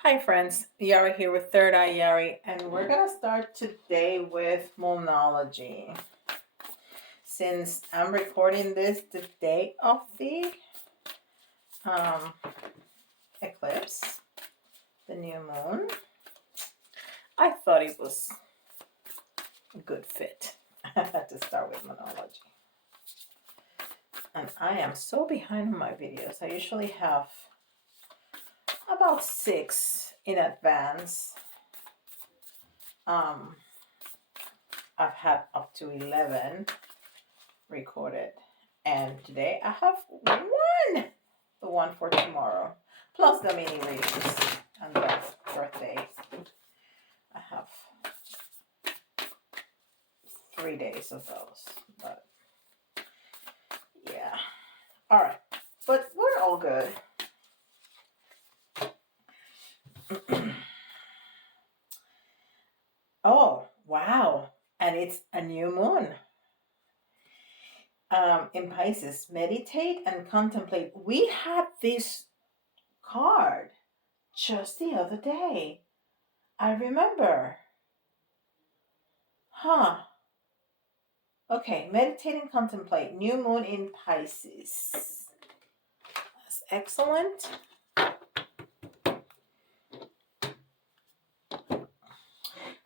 Hi friends, Yari here with Third Eye Yari, and we're gonna start today with Moonology. Since I'm recording this the day of the um, eclipse, the new moon, I thought it was a good fit to start with Moonology. And I am so behind on my videos. I usually have about 6 in advance. I've had up to 11 recorded, and today I have the one for tomorrow, plus the mini readings and the birthdays. I have 3 days of those, but yeah. All right, but we're all good. Oh wow, and it's a new moon in Pisces. Meditate and contemplate. We had this card just the other day. I remember. Huh. Okay, meditate and contemplate. New moon in Pisces. That's excellent.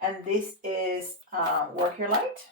And this is Work Your Light.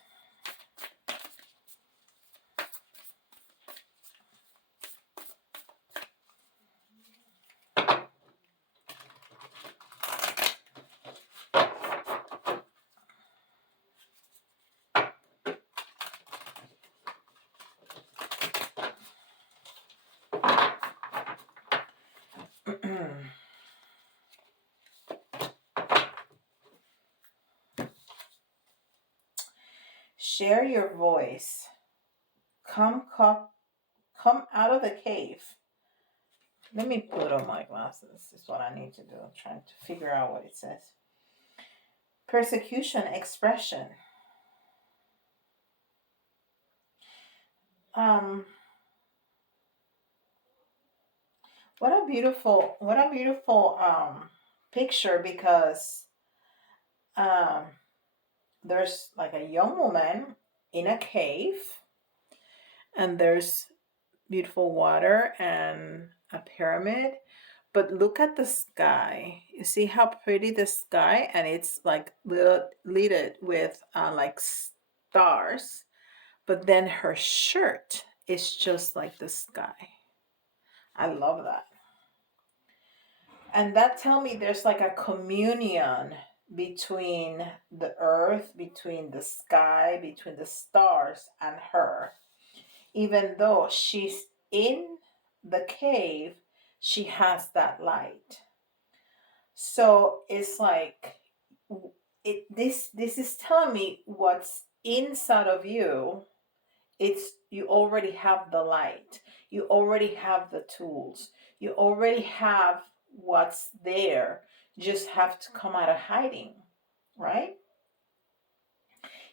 Share your voice. Come out of the cave. Let me put on my glasses. This is what I need to do. I'm trying to figure out what it says. Persecution expression. What a beautiful picture, because there's like a young woman in a cave, and there's beautiful water and a pyramid. But look at the sky. You see how pretty the sky, and it's like lit with like stars. But then her shirt is just like the sky. I love that. And that tell me there's like a communion between the earth, between the sky, between the stars and her. Even though she's in the cave, she has that light. So it's like this is telling me what's inside of you. It's you already have the light. You already have the tools. You already have what's there. You just have to come out of hiding, right?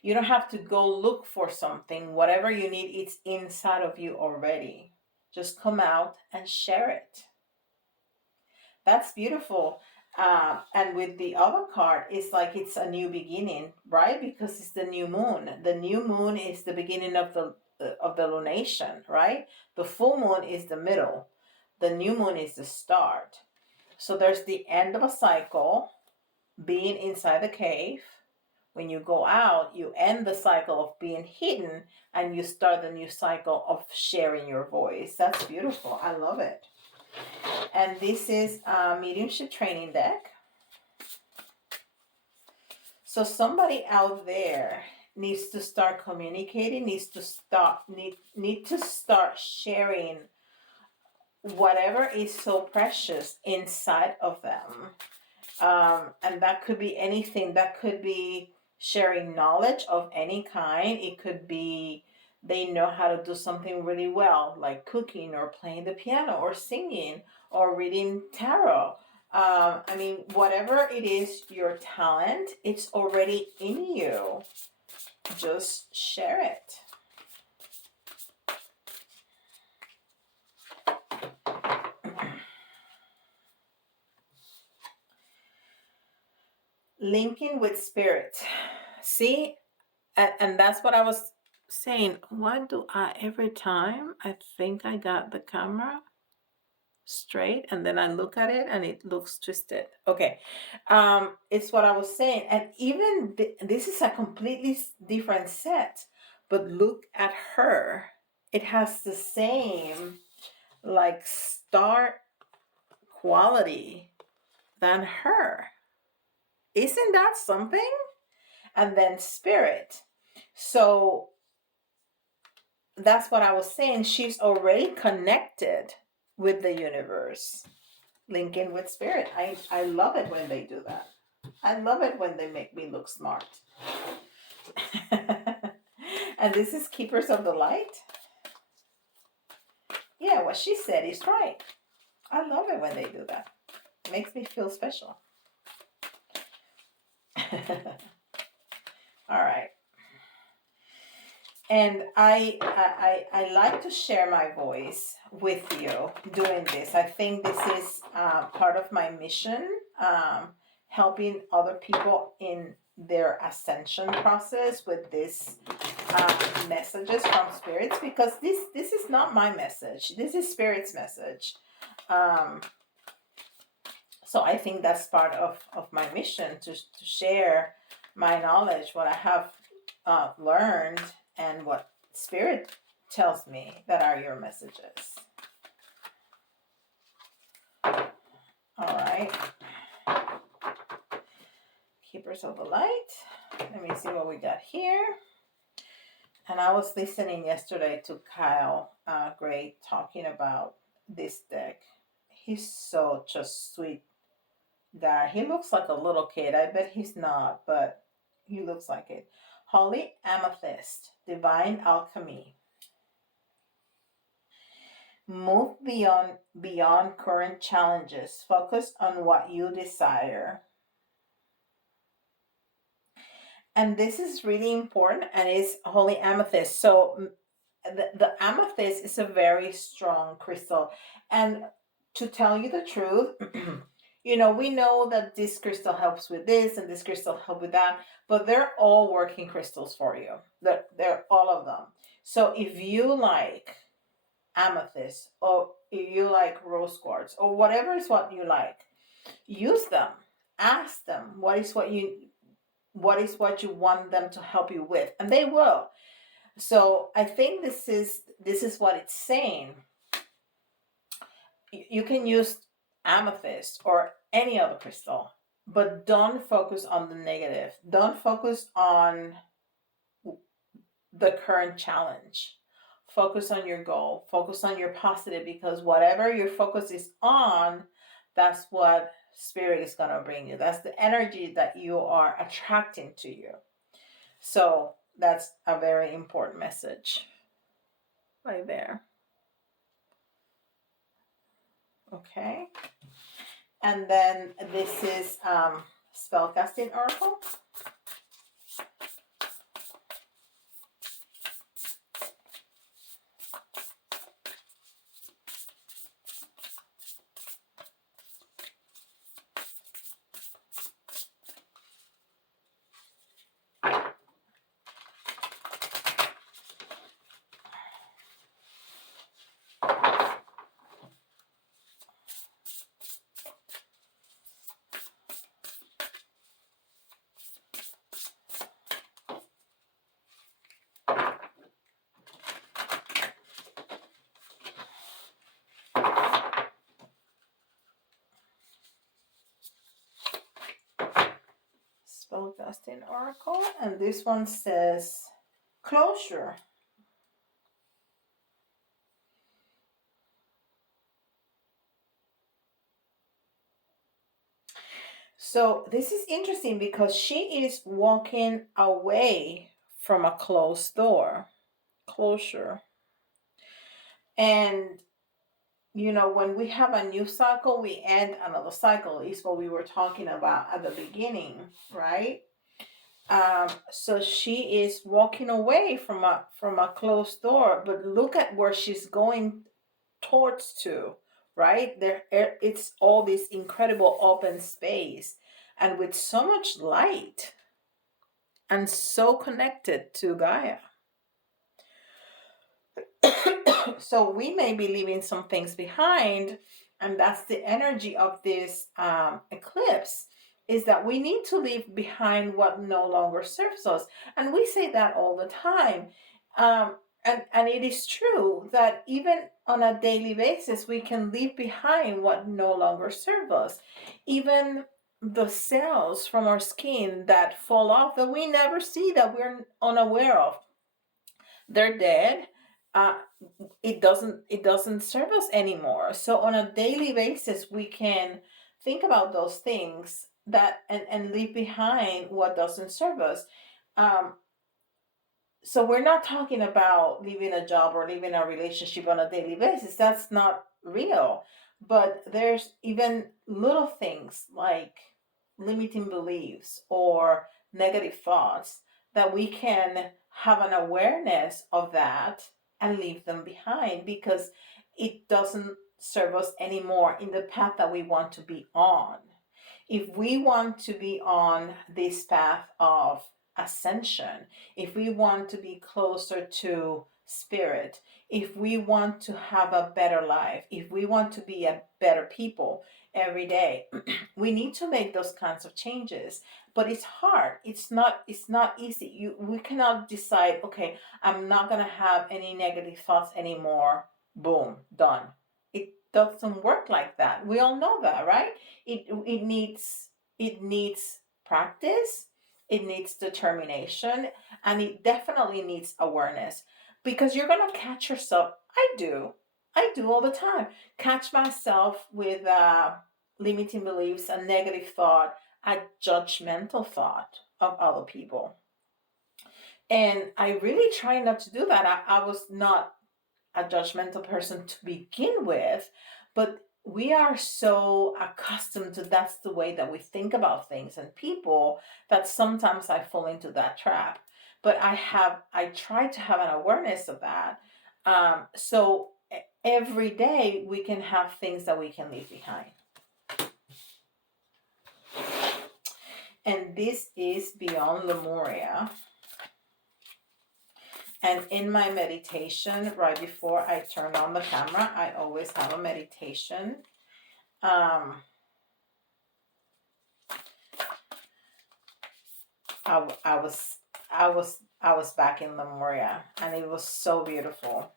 You don't have to go look for something. Whatever you need, it's inside of you already. Just come out and share it. That's beautiful. And with the other card, it's like it's a new beginning, right? Because it's the new moon. The new moon is the beginning of the lunation, right? The full moon is the middle. The new moon is the start. So there's the end of a cycle, being inside the cave. When you go out, you end the cycle of being hidden, and you start the new cycle of sharing your voice. That's beautiful. I love it. And this is a mediumship training deck. So somebody out there needs to start communicating, needs to need to start sharing whatever is so precious inside of them. And that could be anything. That could be sharing knowledge of any kind. It could be they know how to do something really well, like cooking or playing the piano or singing or reading tarot. I mean, whatever it is, your talent, it's already in you. Just share it. Linking with spirit. See, and that's what I was saying. Why do I, every time I think I got the camera straight and then I look at it and it looks twisted? Okay. It's what I was saying. And even this is a completely different set, but look at her. It has the same like star quality than her. Isn't that something? And then spirit. So that's what I was saying. She's already connected with the universe, linking with spirit. I love it when they do that. I love it when they make me look smart. And this is Keepers of the Light. Yeah, what she said is right. I love it when they do that. It makes me feel special. All right. And I like to share my voice with you doing this. I think this is part of my mission, helping other people in their ascension process with this messages from spirits, because this is not my message. This is spirit's message. So I think that's part of my mission, to share my knowledge, what I have learned, and what spirit tells me that are your messages. All right. Keepers of the Light. Let me see what we got here. And I was listening yesterday to Kyle Gray talking about this deck. He's such a sweet guy. He looks like a little kid. I bet he's not, but he looks like it. Holy Amethyst, Divine Alchemy. Move beyond current challenges. Focus on what you desire. And this is really important, and it's Holy Amethyst. So the amethyst is a very strong crystal. And to tell you the truth, we know that this crystal helps with this and this crystal helps with that, but they're all working crystals for you. They're all of them. So if you like amethyst, or if you like rose quartz, or whatever is what you like, use them. Ask them what is what you want them to help you with, and they will. So I think this is what it's saying. You can use amethyst or any other crystal, but don't focus on the negative. Don't focus on the current challenge. Focus on your goal. Focus on your positive, because whatever your focus is on, that's what spirit is going to bring you. That's the energy that you are attracting to you. So that's a very important message right there. Okay. And then this is Spellcasting Oracle. Spellcasting Oracle, and this one says closure. So this is interesting because she is walking away from a closed door. Closure. And when we have a new cycle, we end another cycle, is what we were talking about at the beginning, right? So she is walking away from a closed door, but look at where she's going towards to, right? It's all this incredible open space. and with so much light and so connected to Gaia. So we may be leaving some things behind, and that's the energy of this eclipse, is that we need to leave behind what no longer serves us. And we say that all the time. um, and it is true that even on a daily basis we can leave behind what no longer serves us. Even the cells from our skin that fall off, that we never see, that we're unaware of, they're dead. uh, it doesn't serve us anymore. So on a daily basis we can think about those things that and leave behind what doesn't serve us. um, so we're not talking about leaving a job or leaving a relationship on a daily basis. That's not real. But there's even little things like limiting beliefs or negative thoughts that we can have an awareness of that and leave them behind, because it doesn't serve us anymore in the path that we want to be on. If we want to be on this path of ascension, if we want to be closer to spirit, if we want to have a better life, if we want to be a better people every day, we need to make those kinds of changes. But it's hard. It's not easy. We cannot decide, okay, I'm not going to have any negative thoughts anymore. Boom, done. It doesn't work like that. We all know that, right? It needs practice, it needs determination, and it definitely needs awareness, because you're going to catch yourself. I do all the time catch myself with limiting beliefs, a negative thought, a judgmental thought of other people. And I really try not to do that. I was not a judgmental person to begin with, but we are so accustomed to that's the way that we think about things and people, that sometimes I fall into that trap. But I try to have an awareness of that. So every day we can have things that we can leave behind. And this is Beyond Lemuria. And in my meditation, right before I turn on the camera, I always have a meditation. I was back in Lemuria, and it was so beautiful,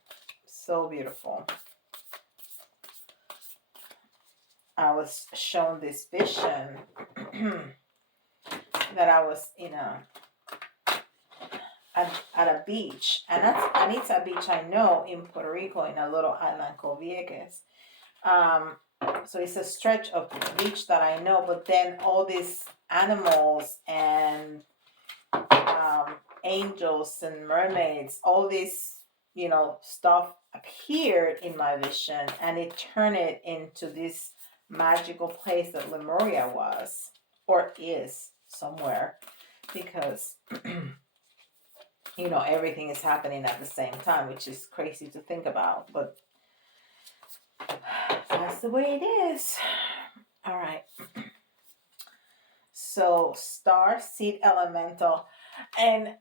so beautiful. I was shown this vision that I was at a beach, and it's a beach I know in Puerto Rico, in a little island called Vieques. So it's a stretch of beach that I know, but then all these animals and angels and mermaids, all this stuff appeared in my vision, and it turned it into this magical place that Lemuria was, or is somewhere, because everything is happening at the same time, which is crazy to think about, but that's the way it is. All right. So star seed elemental, and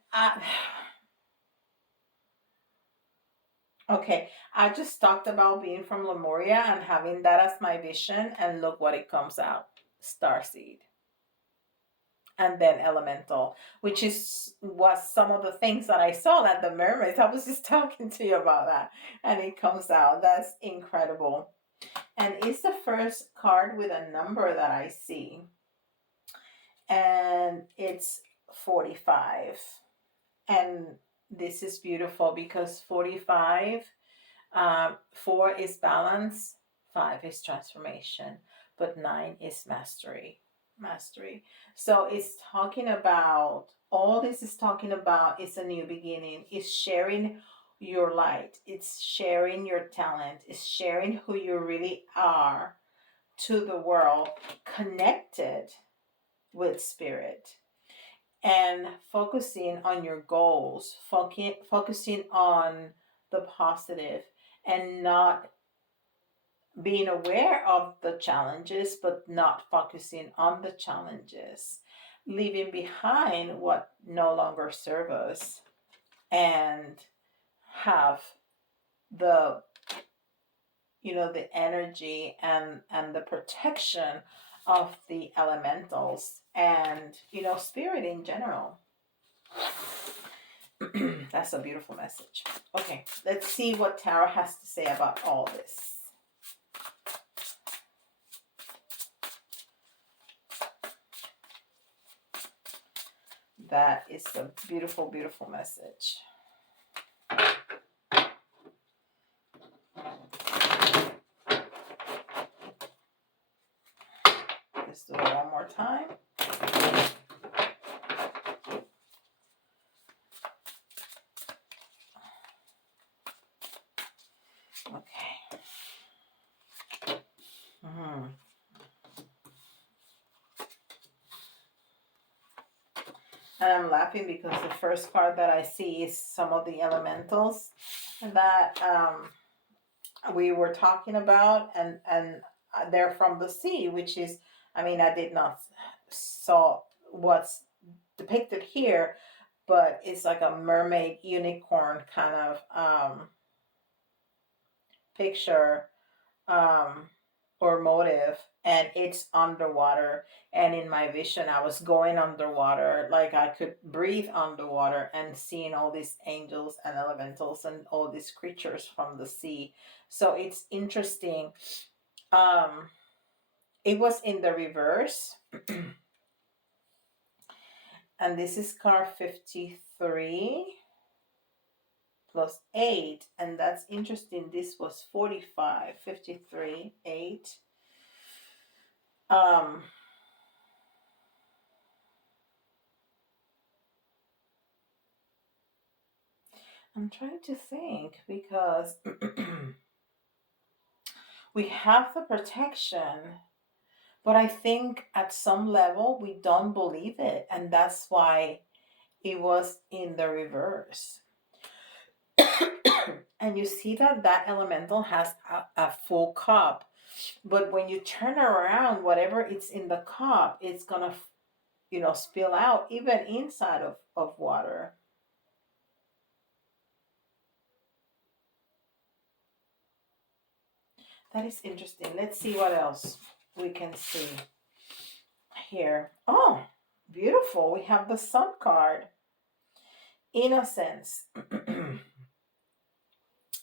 okay, I just talked about being from Lemuria and having that as my vision, and look what it comes out: star seed. And then elemental, which was some of the things that I saw, that the mermaids. I was just talking to you about that, and it comes out. That's incredible. And it's the first card with a number that I see, and it's 45. And this is beautiful because 45, 4 is balance, 5 is transformation, but 9 is mastery. So it's talking about, all this is talking about is a new beginning. It's sharing your light. It's sharing your talent. It's sharing who you really are to the world, connected with spirit, and focusing on your goals, focusing on the positive, and not being aware of the challenges, but not focusing on the challenges, leaving behind what no longer serves us, and have the the energy and the protection of the elementals and spirit in general. That's a beautiful message. Okay, let's see what Tarot has to say about all this. That is a beautiful, beautiful message. Let's do it one more time. Okay. And I'm laughing because the first card that I see is some of the elementals that we were talking about, and they're from the sea, which is, I mean, I did not saw what's depicted here, but it's like a mermaid unicorn kind of picture or motive, and it's underwater. And in my vision, I was going underwater, like I could breathe underwater, and seeing all these angels and elementals and all these creatures from the sea. So it's interesting. It was in the reverse. And this is card 53 plus 8, and that's interesting. This was 45, 53, 8. I'm trying to think, because we have the protection, but I think at some level we don't believe it, and that's why it was in the reverse. And you see that elemental has a full cup, but when you turn around, whatever it's in the cup, it's gonna spill out even inside of water. That is interesting. Let's see what else we can see here. Oh, beautiful. We have the Sun card. Innocence.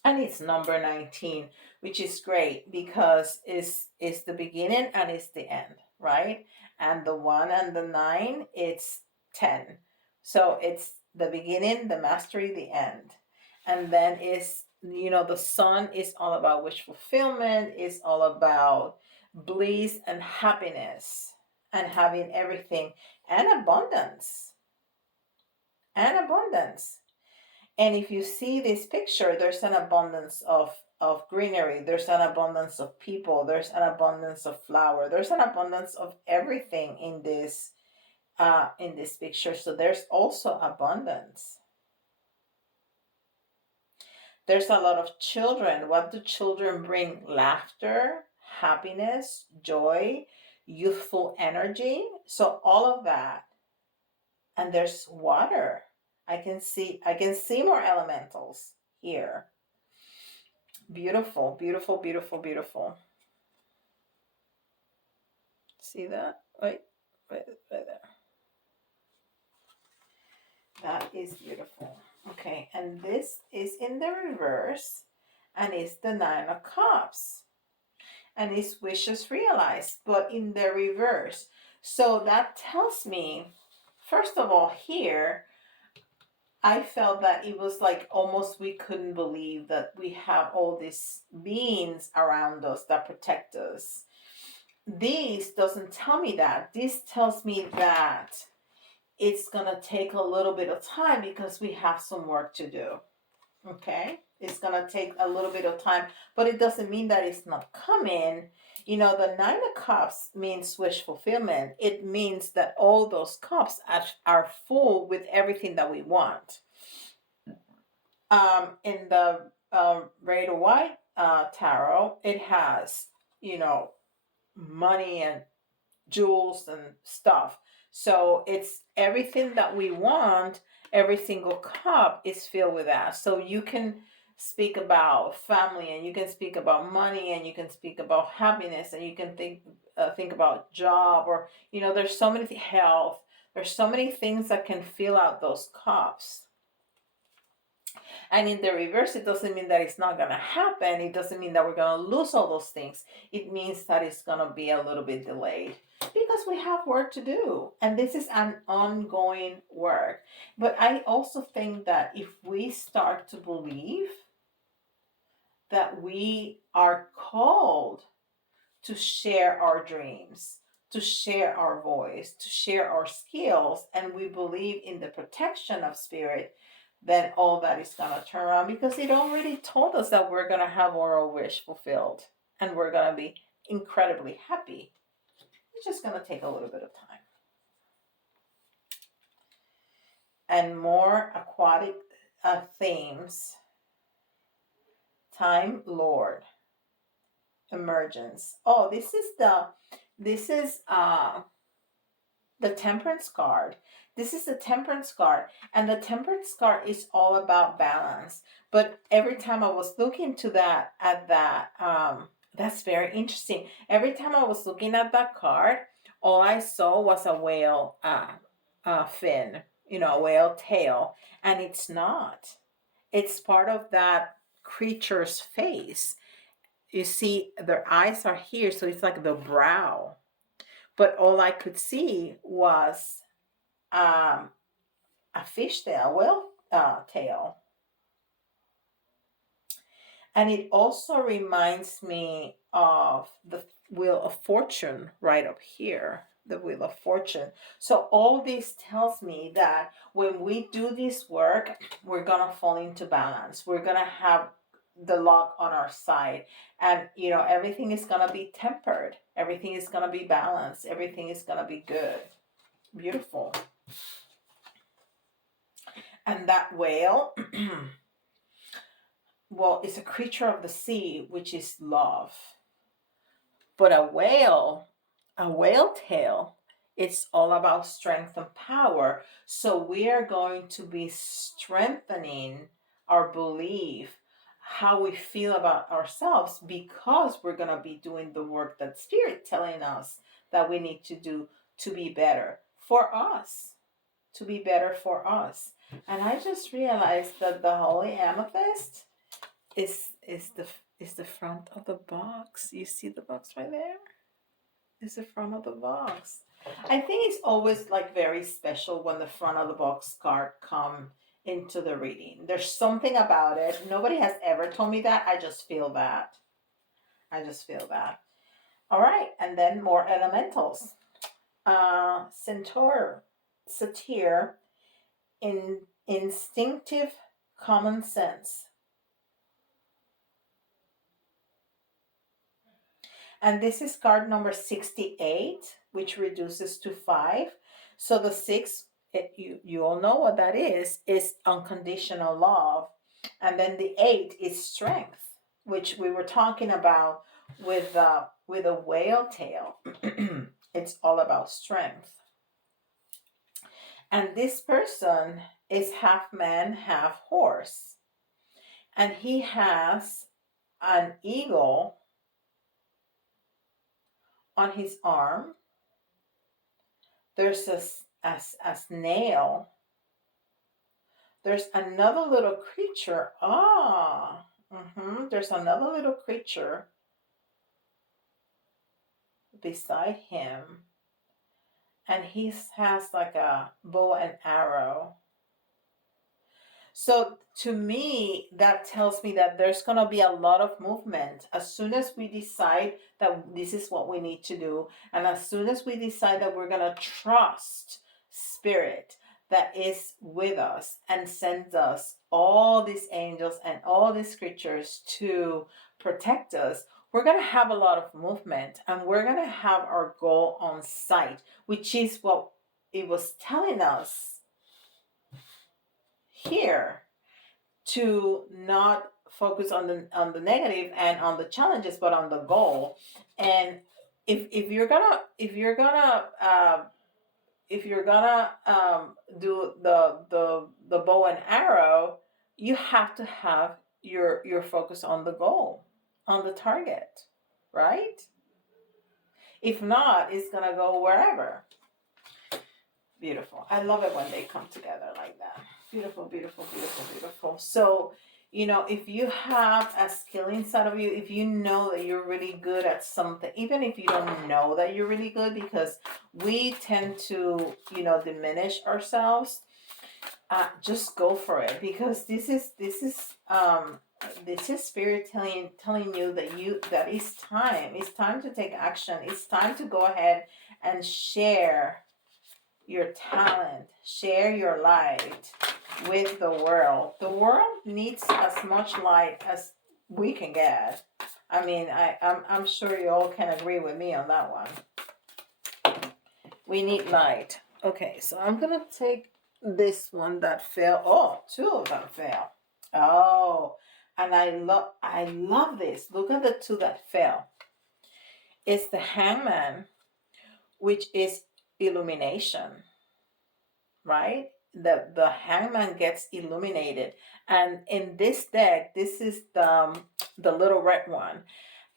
And it's number 19, which is great because it's the beginning and it's the end, right? And the 1 and the 9, it's 10. So it's the beginning, the mastery, the end. And then it's, the Sun is all about wish fulfillment, it's all about bliss and happiness and having everything and abundance. And abundance. And if you see this picture, there's an abundance of greenery, there's an abundance of people, there's an abundance of flower, there's an abundance of everything in this picture. So there's also abundance. There's a lot of children. What do children bring? Laughter, happiness, joy, youthful energy. So all of that. And there's water. I can see more elementals here. Beautiful, beautiful, beautiful, beautiful. See that? Right there. That is beautiful. Okay, and this is in the reverse, and it's the 9 of Cups. And it's wishes realized, but in the reverse. So that tells me, first of all, here, I felt that it was like almost we couldn't believe that we have all these beings around us that protect us. This doesn't tell me that. This tells me that it's going to take a little bit of time because we have some work to do. Okay? It's going to take a little bit of time, but it doesn't mean that it's not coming. The 9 of Cups means wish fulfillment. It means that all those cups are full with everything that we want. In the red or white, tarot, it has, money and jewels and stuff. So it's everything that we want. Every single cup is filled with that. So you can speak about family, and you can speak about money, and you can speak about happiness, and you can think about job, or there's so many health. There's so many things that can fill out those cups. And in the reverse, it doesn't mean that it's not going to happen. It doesn't mean that we're going to lose all those things. It means that it's going to be a little bit delayed because we have work to do. And this is an ongoing work. But I also think that if we start to believe that we are called to share our dreams, to share our voice, to share our skills, and we believe in the protection of spirit, then all that is going to turn around, because it already told us that we're going to have our wish fulfilled and we're going to be incredibly happy. It's just going to take a little bit of time. And more aquatic themes. Time Lord. Emergence. Oh, this is the Temperance card. This is the Temperance card, and the Temperance card is all about balance. But every time I was looking at that, that's very interesting. Every time I was looking at that card, all I saw was a whale fin, a whale tail, and it's not. It's part of that creature's face. You see, their eyes are here, so it's like the brow. But all I could see was a fishtail, tail. And it also reminds me of the Wheel of Fortune right up here, the Wheel of Fortune. So all this tells me that when we do this work, we're going to fall into balance. We're going to have the luck on our side, and everything is going to be tempered. Everything is going to be balanced. Everything is going to be good. Beautiful. And that whale, well, it's a creature of the sea, which is love. But a whale tail, it's all about strength and power. So we are going to be strengthening our belief, how we feel about ourselves, because we're going to be doing the work that Spirit telling us that we need to do to be better for us. To be better for us. And I just realized that the Holy Amethyst is the front of the box. You see the box right there? It's the front of the box. I think it's always like very special when the front of the box card come into the reading. There's something about it. Nobody has ever told me that. I just feel that. All right, and then more elementals. Centaur, Satyr, instinctive common sense. And this is card number 68, which reduces to 5. So the 6, you all know what that is unconditional love. And then the 8 is strength, which we were talking about with a whale tail. It's all about strength. And this person is half man, half horse. And he has an eagle on his arm. There's a snail. There's another little creature. There's another little creature beside him. And he has like a bow and arrow. So to me, that tells me that there's going to be a lot of movement as soon as we decide that this is what we need to do. And as soon as we decide that we're going to trust Spirit that is with us and sends us all these angels and all these creatures to protect us, we're going to have a lot of movement, and we're going to have our goal on sight, which is what it was telling us here, to not focus on the negative and on the challenges, but on the goal. And if you're gonna do the bow and arrow, you have to have your focus on the goal, on the target, right? If not, it's gonna go wherever. Beautiful. I love it when they come together like that. Beautiful, beautiful, beautiful, beautiful. So, if you have a skill inside of you, if you know that you're really good at something, even if you don't know that you're really good, because we tend to, diminish ourselves, just go for it, because this is spirit telling you that it's time to take action. It's time to go ahead and share your talent, share your light with the world. The world needs as much light as we can get. I mean, I'm sure you all can agree with me on that one. We need light. Okay, so I'm gonna take this one that fell. Oh, two of them fell. Oh, and I love this. Look at the two that fell. It's the Hangman, which is illumination, right? The Hangman gets illuminated, and in this deck, this is the little red one.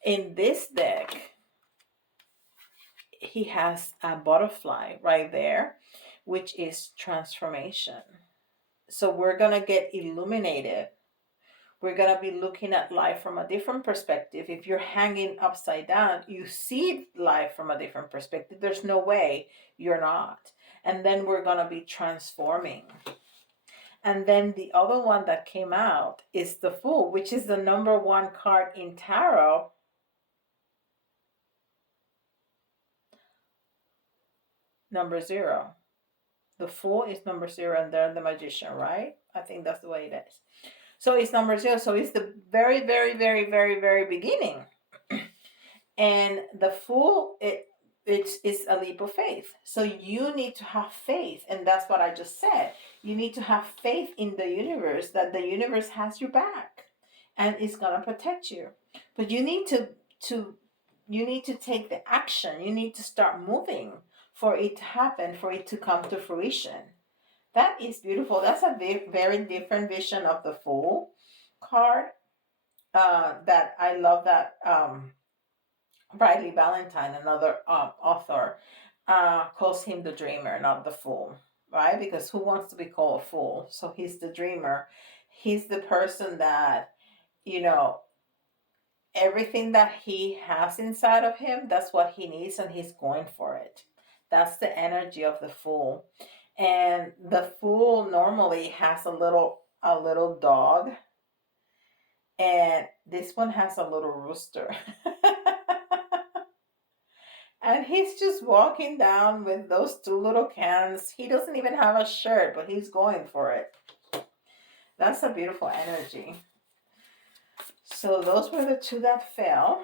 In this deck, he has a butterfly right there, which is transformation. So we're gonna get illuminated. We're going to be looking at life from a different perspective. If you're hanging upside down, you see life from a different perspective. There's no way you're not. And then we're going to be transforming. And then the other one that came out is the Fool, which is the number one card in tarot. Number 0. The Fool is number 0, and they're the Magician, right? I think that's the way it is. So it's number 0. So it's the very, very, very, very, very beginning. And the Fool, it's a leap of faith. So you need to have faith. And that's what I just said. You need to have faith in the universe, that the universe has your back and it's going to protect you. But you need to take the action. You need to start moving for it to happen, for it to come to fruition. That is beautiful. That's a very different vision of the Fool card. That I love that Riley Valentine, another author, calls him the dreamer, not the fool, right? Because who wants to be called a fool? So he's the dreamer. He's the person that, everything that he has inside of him, that's what he needs, and he's going for it. That's the energy of the Fool. And the Fool normally has a little dog, and this one has a little rooster. And he's just walking down with those two little cans. He doesn't even have a shirt, but he's going for it. That's a beautiful energy. So those were the two that fell.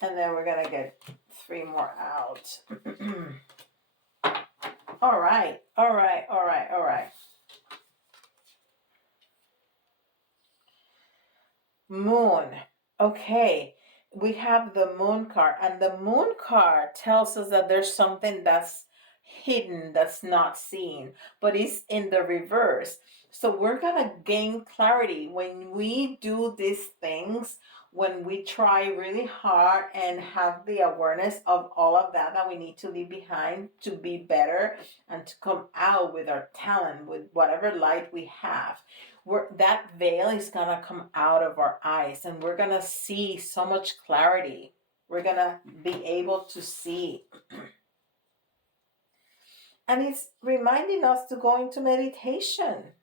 And then we're going to get 3 more out. All right. Moon. Okay. We have the Moon card. And the Moon card tells us that there's something that's hidden, that's not seen, but it's in the reverse. So we're going to gain clarity when we do these things, when we try really hard and have the awareness of all of that we need to leave behind to be better and to come out with our talent, with whatever light we have. That veil is going to come out of our eyes, and we're going to see so much clarity. We're going to be able to see. And it's reminding us to go into meditation.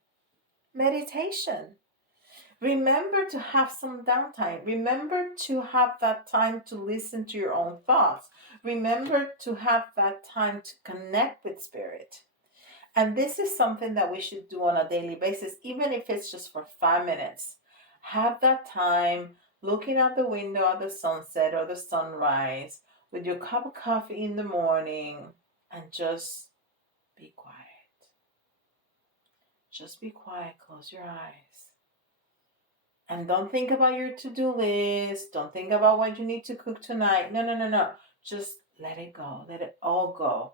Remember to have some downtime. Remember to have that time to listen to your own thoughts. Remember to have that time to connect with spirit. And this is something that we should do on a daily basis, even if it's just for 5 minutes. Have that time looking out the window at the sunset or the sunrise with your cup of coffee in the morning, and just be quiet. Just be quiet. Close your eyes. And don't think about your to-do list. Don't think about what you need to cook tonight. No, no, no, no. Just let it go. Let it all go.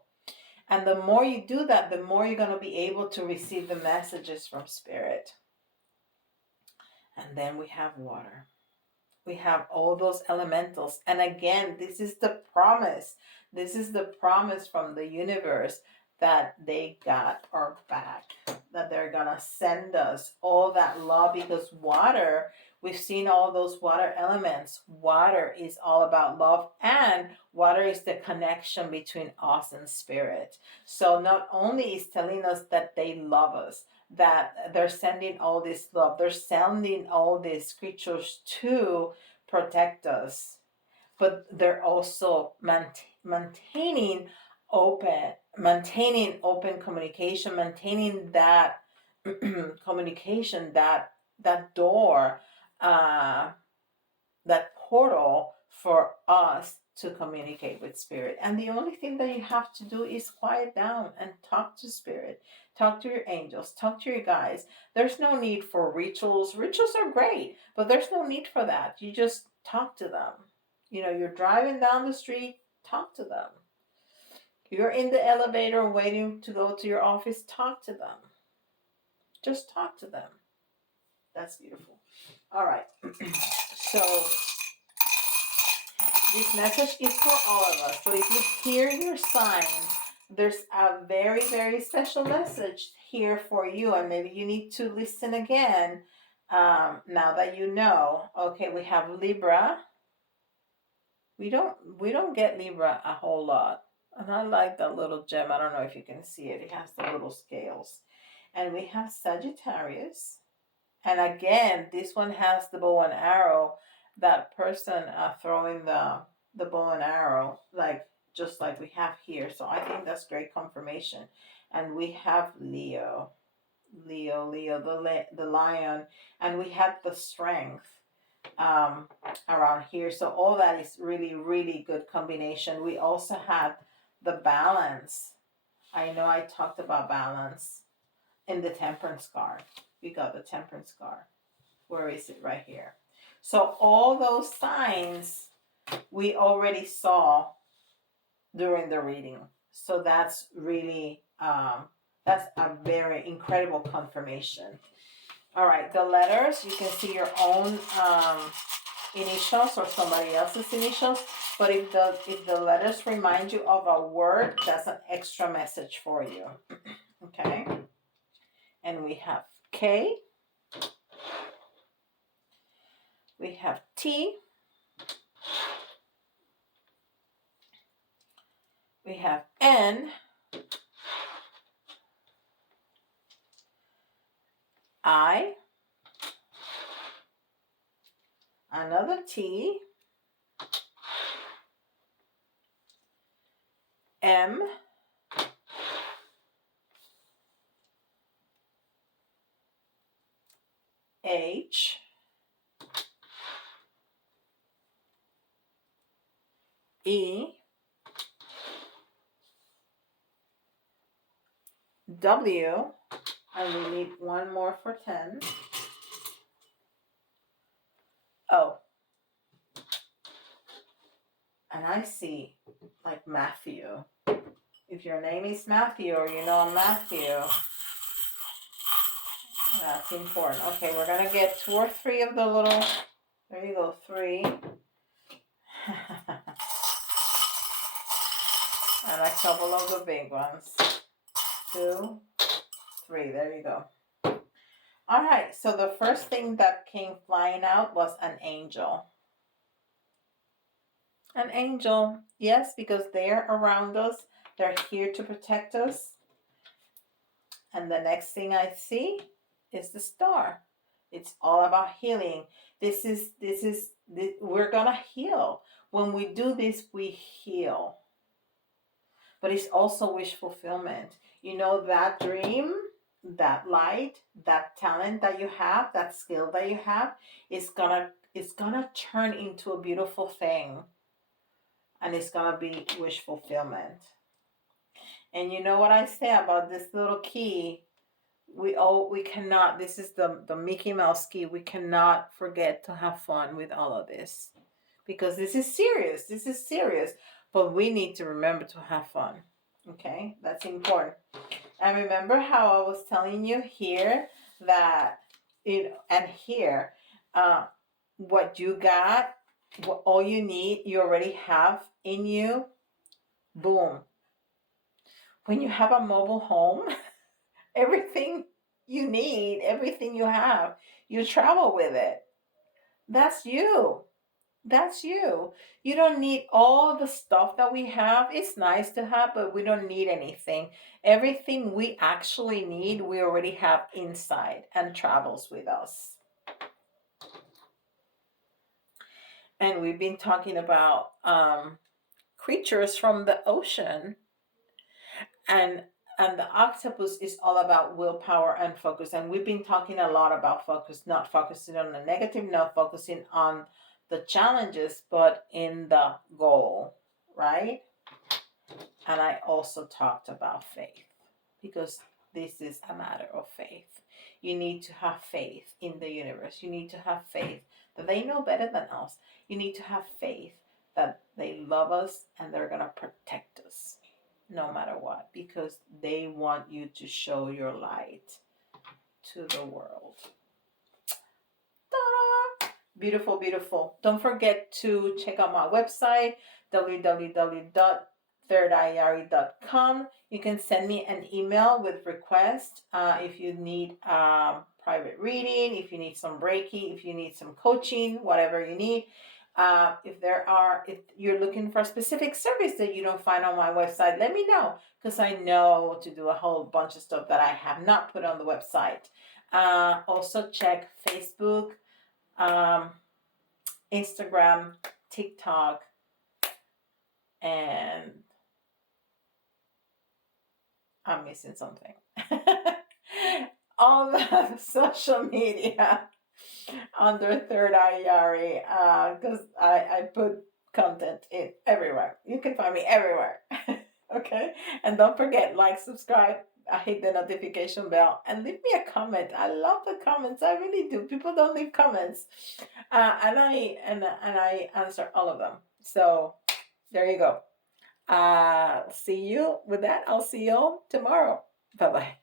And the more you do that, the more you're going to be able to receive the messages from Spirit. And then we have water. We have all those elementals. And again, this is the promise. This is the promise from the universe that they got our back, that they're going to send us all that love, because water, we've seen all those water elements. Water is all about love, and water is the connection between us and Spirit. So not only is telling us that they love us, that they're sending all this love, they're sending all these creatures to protect us, but they're also maintaining open communication, maintaining that communication, that door, that portal for us to communicate with Spirit. And the only thing that you have to do is quiet down and talk to Spirit, talk to your angels, talk to your guides. There's no need for rituals. Rituals are great, but there's no need for that. You just talk to them. You know, you're driving down the street, talk to them. You're in the elevator waiting to go to your office, talk to them. Just talk to them. That's beautiful. All right. So this message is for all of us. But if you hear your signs, there's a very, very special message here for you. And maybe you need to listen again now that you know. Okay, we have Libra. We don't get Libra a whole lot. And I like that little gem. I don't know if you can see it. It has the little scales. And we have Sagittarius. And again, this one has the bow and arrow. That person throwing the bow and arrow, like just like we have here. So I think that's great confirmation. And we have Leo, the lion, and we have the strength around here. So all that is really, really good combination. We also have the balance. I know I talked about balance in the temperance card. We got the temperance card. Where is it? Right here. So all those signs we already saw during the reading. So that's really, that's a very incredible confirmation. All right, the letters, you can see your own initials or somebody else's initials. But if the letters remind you of a word, that's an extra message for you. Okay. And we have K. We have T. We have N. I. Another T. M. H. E. W. And we need one more for 10. O. And I see like Matthew. If your name is Matthew or you know Matthew, that's important. Okay, we're going to get 2 or 3 of the little, there you go, 3. And a couple of the big ones. 2, 3, there you go. All right, so the first thing that came flying out was an angel. An angel, yes, because they're around us. They're here to protect us. And the next thing I see is the star. It's all about healing. We're gonna heal. When we do this, we heal. But it's also wish fulfillment. You know, that dream, that light, that talent that you have, that skill that you have, is gonna turn into a beautiful thing. And it's gonna be wish fulfillment. And you know what I say about this little key? we cannot, this is the Mickey Mouse key, we cannot forget to have fun with all of this, because this is serious. This is serious, but we need to remember to have fun. Okay, that's important. And remember how I was telling you here that and here, what you got, what all you need, you already have in you. Boom. When you have a mobile home, everything you need, everything you have, you travel with it. That's you. That's you. You don't need all the stuff that we have. It's nice to have, but we don't need anything. Everything we actually need, we already have inside and travels with us. And we've been talking about creatures from the ocean, and the octopus is all about willpower and focus. And we've been talking a lot about focus, not focusing on the negative, not focusing on the challenges, but in the goal, right? And I also talked about faith, because this is a matter of faith. You need to have faith in the universe. You need to have faith that they know better than us. You need to have faith that they love us and they're going to protect us no matter what, because they want you to show your light to the world. Ta-da! Beautiful, beautiful. Don't forget to check out my website, www.thirdeyeyari.com. You can send me an email with requests if you need private reading, if you need some Reiki, if you need some coaching, whatever you need. If you're looking for a specific service that you don't find on my website, let me know, because I know to do a whole bunch of stuff that I have not put on the website. Also check Facebook, Instagram, TikTok, and I'm missing something. All the social media under Third Eye Yari, because I put content in everywhere. You can find me everywhere. Okay, and don't forget, like, subscribe, hit the notification bell, and leave me a comment. I love the comments. I really do. People don't leave comments, and I answer all of them. So there you go. See you with that. I'll see you all tomorrow. Bye bye.